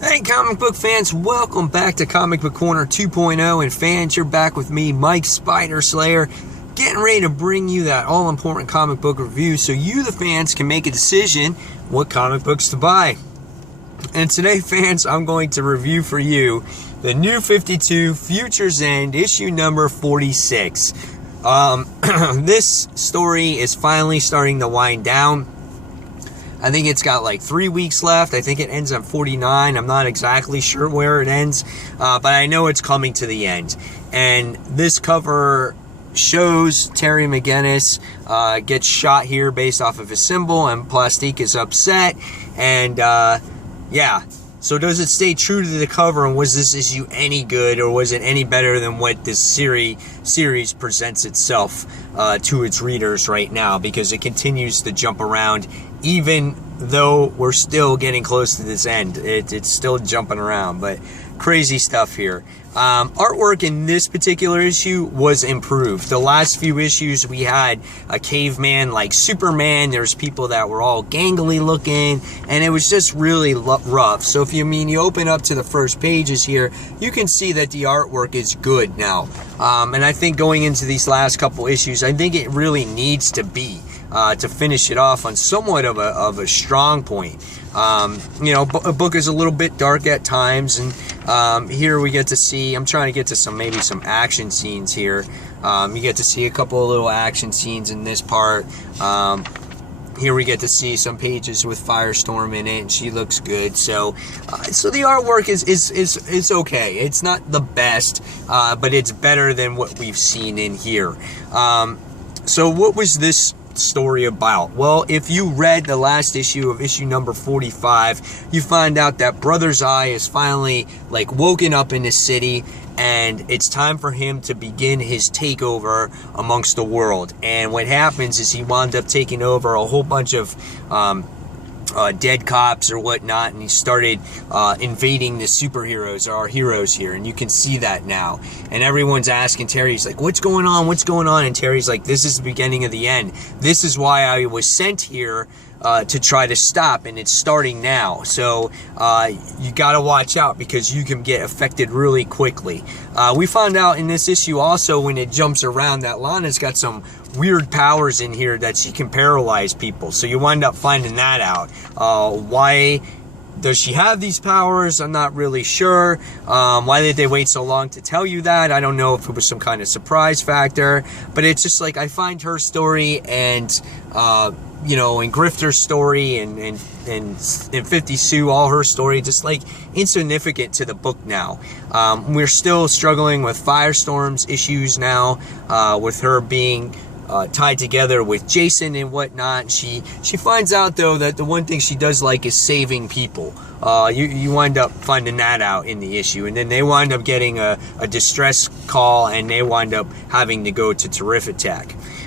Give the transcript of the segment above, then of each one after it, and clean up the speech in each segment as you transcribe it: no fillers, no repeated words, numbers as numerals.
Hey comic book fans, welcome back to Comic Book Corner 2.0, and fans, you're back with me, Mike Spider Slayer, getting ready to bring you that all-important comic book review so you, the fans, can make a decision what comic books to buy. And today, fans, I'm going to review for you the New 52 Future's End, issue number 46. This story is finally starting to wind down. I think it's got like 3 weeks left. I think it ends on 49. I'm not exactly sure where it ends, but I know it's coming to the end. And this cover shows Terry McGinnis gets shot here based off of his symbol, and Plastique is upset. And yeah, so does it stay true to the cover, and was this issue any good, or was it any better than what this series presents itself to its readers right now? Because it continues to jump around, even though we're still getting close to this end. It's still jumping around, but crazy stuff here. Artwork in this particular issue was improved. The last few issues we had a caveman like Superman. There's people that were all gangly looking, and it was just really rough. So if you open up to the first pages here, you can see that the artwork is good now. And I think going into these last couple issues, I think it really needs to be to finish it off on somewhat of a strong point. A book is a little bit dark at times, and here we get to see, I'm trying to get to maybe some action scenes here. You get to see a couple of little action scenes in this part. Here we get to see some pages with Firestorm in it, and she looks good. So the artwork is okay. It's not the best, but it's better than what we've seen in here. So what was this story about? Well, if you read the last issue of issue number 45, you find out that Brother's Eye is finally woken up in the city, and it's time for him to begin his takeover amongst the world. And what happens is he wound up taking over a whole bunch of dead cops or whatnot, and he started invading the superheroes, or our heroes here, and you can see that now. And everyone's asking Terry, he's like, what's going on, and Terry's like, this is the beginning of the end. This is why I was sent here to try to stop, and it's starting now. So you gotta watch out, because you can get affected really quickly. We found out in this issue also, when it jumps around, that Lana's got some weird powers in here that she can paralyze people. So you wind up finding that out. Why does she have these powers? I'm not really sure. Why did they wait so long to tell you that? I don't know if it was some kind of surprise factor, but it's just like, I find her story and and Grifter's story and 50 Sue, all her story, just insignificant to the book now. We're still struggling with Firestorm's issues now, with her being tied together with Jason and whatnot. She finds out, though, that the one thing she does like is saving people. You wind up finding that out in the issue, and then they wind up getting a distress call, and they wind up having to go to Terrific.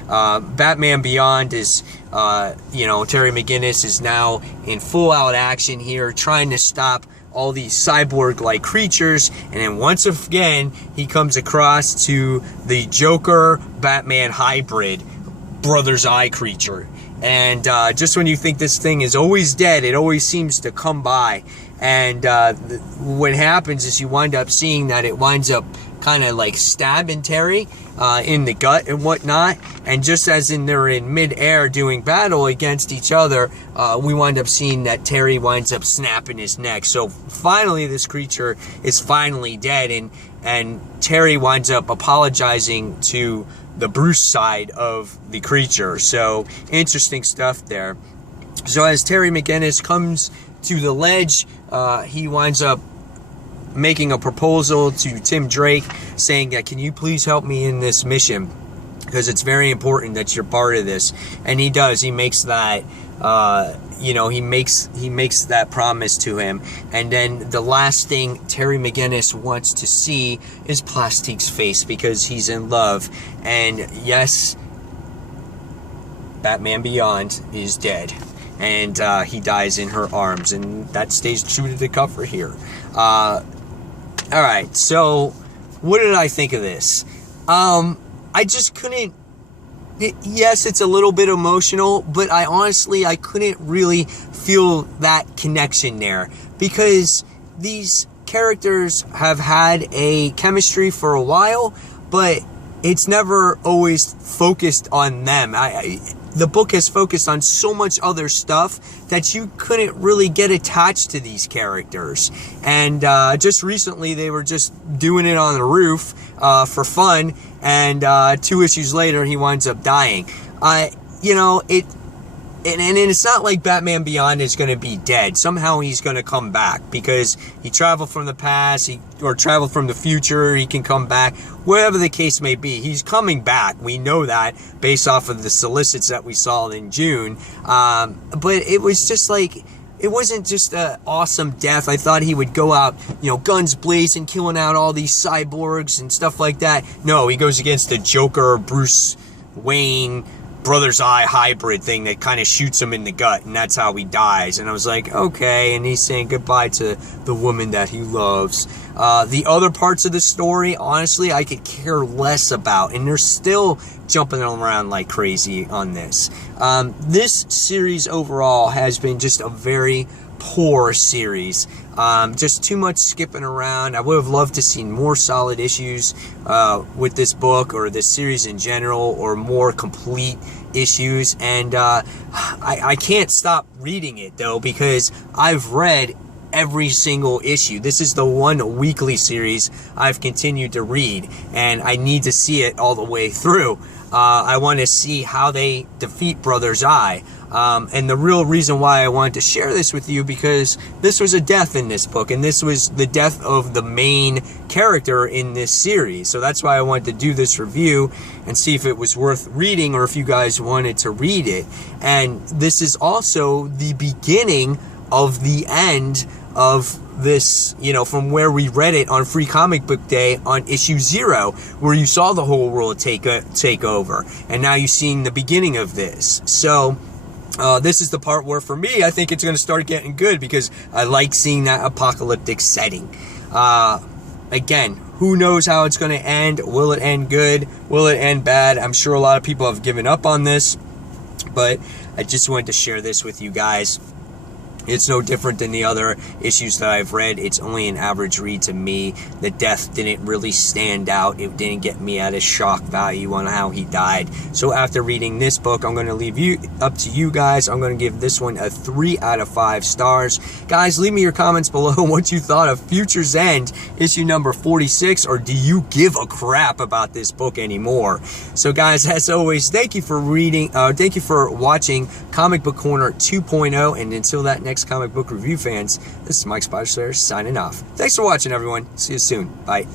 Batman Beyond is, Terry McGinnis is now in full-out action here, trying to stop all these cyborg-like creatures, and then once again, he comes across to the Joker-Batman hybrid Brother's Eye creature. And just when you think this thing is always dead, it always seems to come by. And what happens is you wind up seeing that it winds up kind of stabbing Terry in the gut and whatnot. And just as they're in mid-air doing battle against each other, we wind up seeing that Terry winds up snapping his neck. So finally, this creature is finally dead, and Terry winds up apologizing to the Bruce side of the creature. So interesting stuff there. So as Terry McGinnis comes to the ledge, he winds up making a proposal to Tim Drake, saying that, can you please help me in this mission, because it's very important that you're part of this. And he does. He makes that he makes that promise to him. And then the last thing Terry McGinnis wants to see is Plastique's face, because he's in love. And yes, Batman Beyond is dead, and he dies in her arms, and that stays true to the cover here. Alright, so what did I think of this? I just couldn't. Yes, it's a little bit emotional, but I couldn't really feel that connection there, because these characters have had a chemistry for a while, but it's never always focused on them. The book has focused on so much other stuff that you couldn't really get attached to these characters. And just recently, they were just doing it on the roof for fun, and 2 issues later, he winds up dying. And it's not like Batman Beyond is going to be dead. Somehow he's going to come back because he traveled from the past, or traveled from the future. He can come back, whatever the case may be. He's coming back. We know that based off of the solicits that we saw in June. But it was just like, it wasn't just an awesome death. I thought he would go out, guns blazing, killing out all these cyborgs and stuff like that. No, he goes against the Joker, Bruce Wayne, brother's eye hybrid thing that kind of shoots him in the gut, and that's how he dies. And I was like, okay, and he's saying goodbye to the woman that he loves. The other parts of the story, honestly, I could care less about, and they're still jumping around like crazy on this. This series overall has been just a very poor series. Just too much skipping around. I would have loved to see more solid issues with this book, or this series in general, or more complete issues. And I can't stop reading it though, because I've read every single issue. This is the one weekly series I've continued to read, and I need to see it all the way through. I want to see how they defeat Brother's Eye. And the real reason why I wanted to share this with you, because this was a death in this book, and this was the death of the main character in this series. So that's why I wanted to do this review and see if it was worth reading, or if you guys wanted to read it. And this is also the beginning of the end of this, from where we read it on Free Comic Book Day on issue 0, where you saw the whole world take over, and now you're seeing the beginning of this. So this is the part where, for me, I think it's going to start getting good, because I like seeing that apocalyptic setting. Again, who knows how it's going to end? Will it end good? Will it end bad? I'm sure a lot of people have given up on this, but I just wanted to share this with you guys. It's no different than the other issues that I've read. It's only an average read to me. The death didn't really stand out. It didn't get me at a shock value on how he died. So after reading this book, I'm going to leave you up to you guys. I'm going to give this one a 3 out of 5 stars. Guys, leave me your comments below what you thought of Future's End, issue number 46, or do you give a crap about this book anymore? So guys, as always, thank you for watching Comic Book Corner 2.0, and until that next comic book review, fans, this is Mike Spider Slayer signing off. Thanks for watching, everyone. See you soon. Bye.